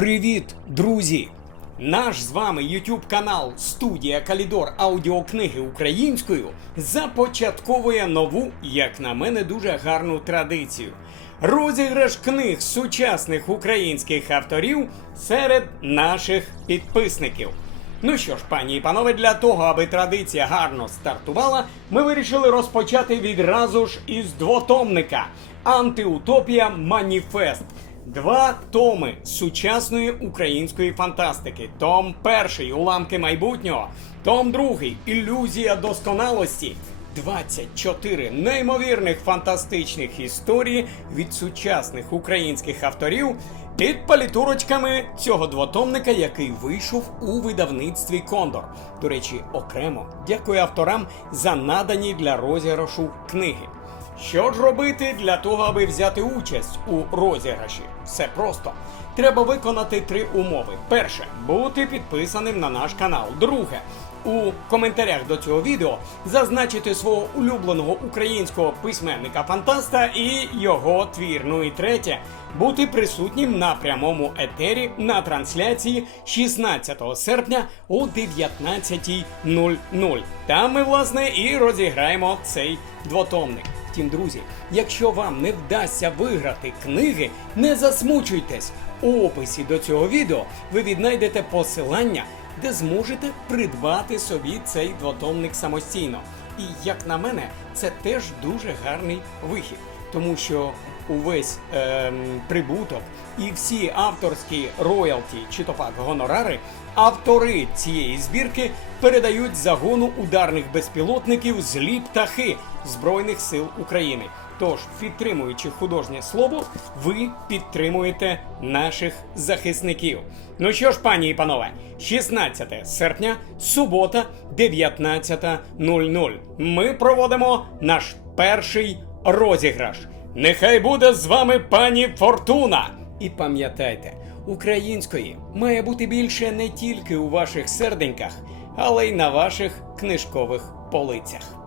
Привіт, друзі! Наш з вами YouTube канал Студія Калідор аудіокниги українською започатковує нову, як на мене, дуже гарну традицію. Розіграш книг сучасних українських авторів серед наших підписників. Ну що ж, пані і панове, для того, аби традиція гарно стартувала, ми вирішили розпочати відразу ж із двотомника Антиутопія Маніфест. Два томи сучасної української фантастики. Том перший уламки майбутнього, том другий ілюзія досконалості. 24 неймовірних фантастичних історій від сучасних українських авторів під палітурочками цього двотомника, який вийшов у видавництві Кондор. До речі, окремо дякую авторам за надані для розіграшу книги. Що ж робити для того, аби взяти участь у розіграші? Все просто. Треба виконати три умови: перше бути підписаним на наш канал. Друге, у коментарях до цього відео зазначити свого улюбленого українського письменника-фантаста і його твір. Ну і третє бути присутнім на прямому етері на трансляції 16 серпня о 19.00. Там ми власне і розіграємо цей двотомник. Втім, друзі, якщо вам не вдасться виграти книги, не засмучуйтесь. У описі до цього відео ви віднайдете посилання, де зможете придбати собі цей двотомник самостійно. І як на мене, це теж дуже гарний вихід, тому що увесь ем, прибуток і всі авторські роялті чи то пак гонорари, автори цієї збірки передають загону ударних безпілотників злі птахи Збройних сил України. Тож, підтримуючи художнє слово, ви підтримуєте наших захисників. Ну що ж, пані і панове, 16 серпня, субота, 19.00. Ми проводимо наш перший розіграш. Нехай буде з вами пані Фортуна! І пам'ятайте, української має бути більше не тільки у ваших серденьках, але й на ваших книжкових полицях.